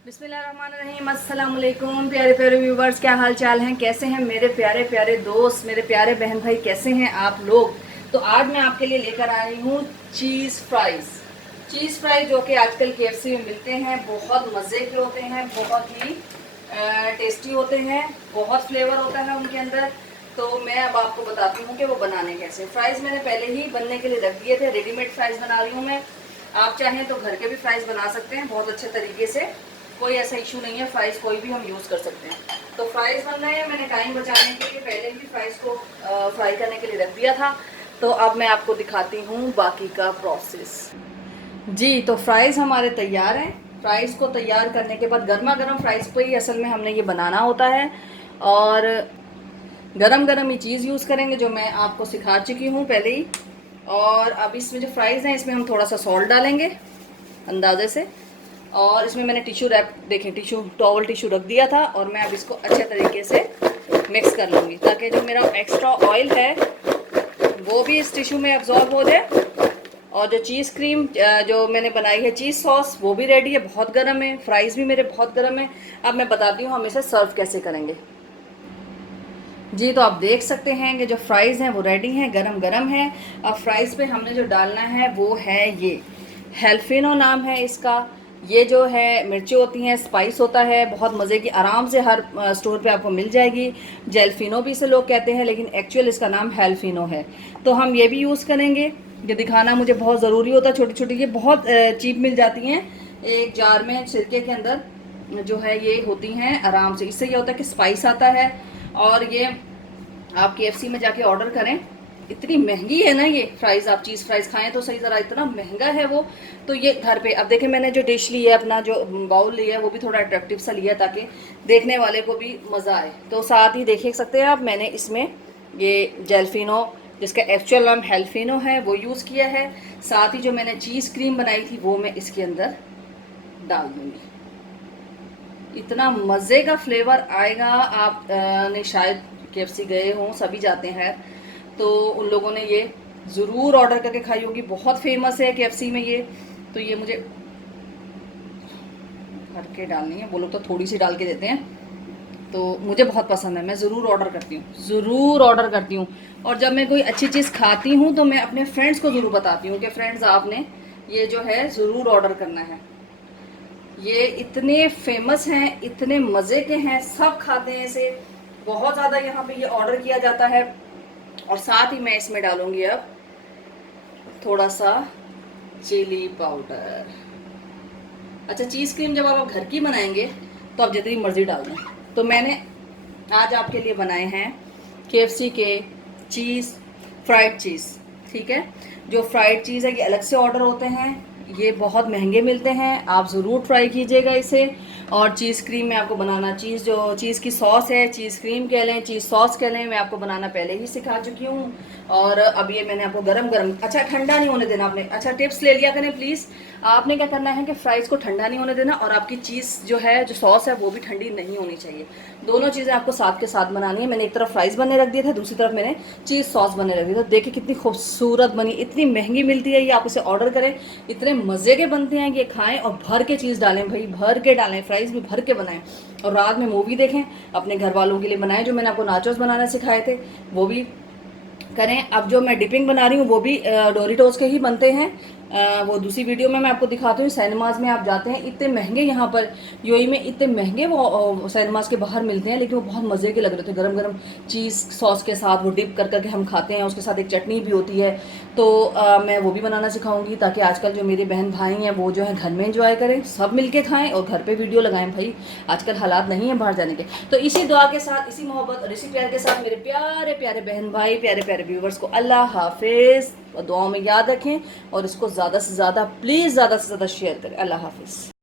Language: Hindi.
बिस्मिल्लाहिर्रहमानिर्रहीम, अस्सलाम वालेकुम प्यारे प्यारे व्यूवर्स, क्या हाल चाल हैं, कैसे हैं मेरे प्यारे प्यारे दोस्त, मेरे प्यारे बहन भाई, कैसे हैं आप लोग। तो आज मैं आपके लिए लेकर आई हूँ चीज़ फ्राइज़। चीज़ फ्राइज जो कि आजकल केएफसी में मिलते हैं, बहुत मज़े के होते हैं, बहुत ही टेस्टी होते हैं, बहुत फ्लेवर होता है उनके अंदर। तो मैं अब आपको बताती हूँ कि वो बनाने कैसे। फ्राइज़ मैंने पहले ही बनने के लिए रख दिए थे, रेडीमेड फ्राइज़ बना रही हूँ मैं। आप चाहें तो घर के भी फ्राइज़ बना सकते हैं बहुत अच्छे तरीके से, कोई ऐसा इशू नहीं है, फ्राइज़ कोई भी हम यूज़ कर सकते हैं। तो फ्राइज़ बन रहे हैं, मैंने टाइम बचाने के लिए पहले ही फ्राइज़ को फ्राई करने के लिए रख दिया था। तो अब मैं आपको दिखाती हूँ बाकी का प्रोसेस। जी, तो फ्राइज़ हमारे तैयार हैं। फ्राइज़ को तैयार करने के बाद गर्मा गर्म फ्राइज़ को ही असल में हमने ये बनाना होता है, और गरम गरम ही चीज़ यूज़ करेंगे जो मैं आपको सिखा चुकी हूँ पहले ही। और अब इसमें जो फ्राइज़ हैं इसमें हम थोड़ा सा सॉल्ट डालेंगे अंदाजे से, और इसमें मैंने टिश्यू रैप, देखें टिश्यू टॉवल टिश्यू रख दिया था, और मैं अब इसको अच्छे तरीके से मिक्स कर लूँगी ताकि जो मेरा एक्स्ट्रा ऑयल है वो भी इस टिश्यू में अब्जॉर्ब हो जाए। और जो चीज़ क्रीम जो मैंने बनाई है, चीज़ सॉस, वो भी रेडी है, बहुत गर्म है, फ्राइज़ भी मेरे बहुत गर्म है। अब मैं बताती हूँ हम इसे सर्व कैसे करेंगे। जी, तो आप देख सकते हैं कि जो फ्राइज़ हैं वो रेडी हैं, गरम गरम हैं। अब फ्राइज़ पे हमने जो डालना है वो है ये हेल्फिनो नाम है इसका। ये जो है मिर्ची होती हैं, स्पाइस होता है, बहुत मज़े की, आराम से हर स्टोर पे आपको मिल जाएगी। जेल्फिनो भी इसे लोग कहते हैं, लेकिन एक्चुअल इसका नाम हेल्फिनो है। तो हम ये भी यूज़ करेंगे, ये दिखाना मुझे बहुत ज़रूरी होता है। छोटी छोटी ये बहुत चीप मिल जाती हैं, एक जार में सिरके के अंदर जो है ये होती हैं आराम से। इससे ये होता है कि स्पाइस आता है। और ये आप केएफसी में जाके ऑर्डर करें, इतनी महंगी है ना ये फ्राइज़, आप चीज़ फ्राइज़ खाएं तो सही, ज़रा इतना महंगा है वो। तो ये घर पे, अब देखें मैंने जो डिश ली है, अपना जो बाउल लिया है वो भी थोड़ा अट्रैक्टिव सा लिया ताकि देखने वाले को भी मज़ा आए। तो साथ ही देख सकते हैं आप, मैंने इसमें ये जेल्फिनो, जिसका एक्चुअल नाम हेल्फिनो है, वो यूज़ किया है। साथ ही जो मैंने चीज़ क्रीम बनाई थी वो मैं इसके अंदर डाल दूँगी। इतना मज़े का फ्लेवर आएगा। आप ने शायद केएफसी गए हों, सभी जाते हैं, तो उन लोगों ने ये ज़रूर ऑर्डर करके खाई होगी, बहुत फेमस है केएफसी में ये। तो ये मुझे भर के डालनी है, वो लोग तो थोड़ी सी डाल के देते हैं, तो मुझे बहुत पसंद है, मैं ज़रूर ऑर्डर करती हूँ, ज़रूर ऑर्डर करती हूँ। और जब मैं कोई अच्छी चीज़ खाती हूँ तो मैं अपने फ्रेंड्स को ज़रूर बताती हूँ कि फ्रेंड्स आपने ये जो है ज़रूर ऑर्डर करना है। ये इतने फेमस हैं, इतने मज़े के हैं, सब खाते हैं इसे, बहुत ज़्यादा यहाँ पे ये ऑर्डर किया जाता है। और साथ ही मैं इसमें डालूंगी अब थोड़ा सा चिली पाउडर। अच्छा, चीज़ क्रीम जब आप घर की बनाएंगे तो आप जितनी मर्ज़ी डाल दें। तो मैंने आज आपके लिए बनाए हैं केएफसी के चीज़ फ्राइड चीज़, ठीक है। जो फ्राइड चीज़ है ये अलग से ऑर्डर होते हैं, ये बहुत महंगे मिलते हैं, आप ज़रूर ट्राई कीजिएगा इसे। और चीज़ क्रीम में आपको बनाना, चीज़ जो चीज़ की सॉस है, चीज़ क्रीम कह लें, चीज़ सॉस कह लें, मैं आपको बनाना पहले ही सिखा चुकी हूँ। और अब ये मैंने आपको गरम गरम, अच्छा ठंडा नहीं होने देना आपने, अच्छा टिप्स ले लिया करें प्लीज़। आपने क्या करना है कि फ्राइज़ को ठंडा नहीं होने देना, और आपकी चीज़ जो है, जो सॉस है, वो भी ठंडी नहीं होनी चाहिए। दोनों चीज़ें आपको साथ के साथ बनानी है। मैंने एक तरफ फ्राइज़ बनने रख दिया था, दूसरी तरफ मैंने चीज़ सॉस बनने रख दिया था। देखिए कितनी खूबसूरत बनी, इतनी महंगी मिलती है ये, आप इसे ऑर्डर करें, इतने मज़े के बनते हैं, ये खाएं और भर के चीज़ डालें भाई, भर के डालें, फ्राइज़ भी भर के बनाएं। और रात में मूवी देखें, अपने घर वालों के लिए बनाएं, जो मैंने आपको नाचोस बनाना सिखाए थे वो भी करें। अब जो मैं डिपिंग बना रही हूँ वो भी डोरिटोस के ही बनते हैं। वो दूसरी वीडियो में मैं आपको दिखाती हूँ। सिनेमाज में आप जाते हैं, इतने महंगे यहाँ पर यूएई में, इतने महंगे वो सिनेमाज के बाहर मिलते हैं, लेकिन वो बहुत मज़े के लग रहे थे, गरम गरम चीज़ सॉस के साथ वो डिप कर करके हम खाते हैं, उसके साथ एक चटनी भी होती है। तो मैं वो भी बनाना सिखाऊंगी ताकि आजकल जो मेरे बहन भाई हैं वो जो है घर में इंजॉय करें, सब मिलके खाएं और घर पे वीडियो लगाएं। भाई आजकल हालात नहीं है बाहर जाने के। तो इसी दुआ के साथ, इसी मोहब्बत और इसी प्यार के साथ मेरे प्यारे प्यारे बहन भाई, प्यारे प्यारे व्यूवर्स को अल्लाह हाफिज़, और दुआओं में याद रखें, और इसको ज़्यादा से ज़्यादा प्लीज़, ज़्यादा से ज़्यादा शेयर करें। अल्लाह हाफिज़।